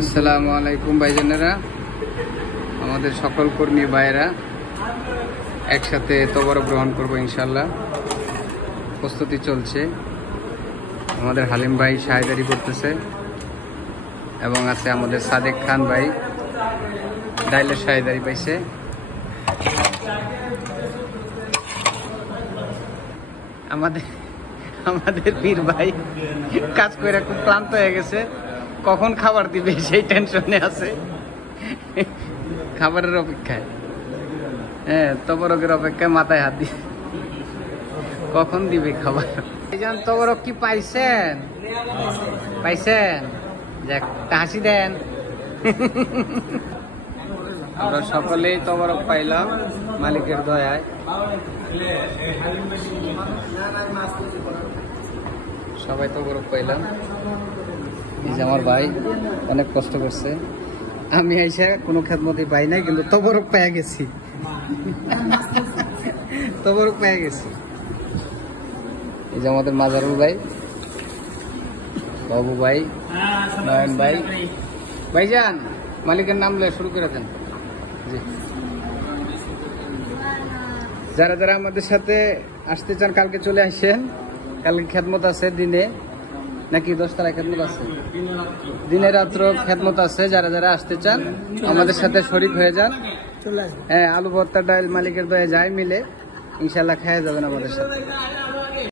আসসালামু আলাইকুম ভাইজানেরা, আমাদের সকল কর্মী ভাইয়েরা একসাথে তবরক গ্রহণ করব ইনশাল্লাহ। প্রস্তুতি চলছে। আমাদের হালিম ভাই শাহেদারি করতেছে এবং আছে আমাদের সাদেক খান ভাই, ডাইলের শাহেদারি পাইছে। আমাদের পীর ভাই কাজ করে খুব ক্লান্ত হয়ে গেছে, কখন খাবার দিবে সেই টেনশনে আছে, খাবারের অপেক্ষায়। হ্যাঁ, তবরকের অপেক্ষায় মাথায় হাত দিয়ে কখন দিবে খাবার। এইজন তবরক কি পাইছেন? যাক, হাসি দেন। আমরা সকলেই তবরক পাইলাম মালিকের দয়ায়। সবাই তবরক পাইলাম। এই যে আমার ভাই অনেক কষ্ট করছে, আমি আইসা কোনো খেদমতি পাই নাই, কিন্তু তবরক পেয়ে গেছি। এই যে আমাদের মাজারুল ভাই, বাবু ভাই, নয়ন ভাই। ভাইজান, মালিকের নাম লয়ে শুরু করে দেন। জি, যারা যারা আমাদের সাথে আসতে চান কালকে চলে আসেন। কালকে খেদমত আছে দিনে, নাকি 10 তারিখ খেদমত আছে? দিনে রাত্র খেদমত আছে। যারা যারা আসতে চান আমাদের সাথে শরীক হয়ে যান। হ্যাঁ, আলু ভর্তা ডাল মালিকের দয়ে যায় মিলে ইনশাল্লাহ খাওয়া যাবেন আমাদের সাথে।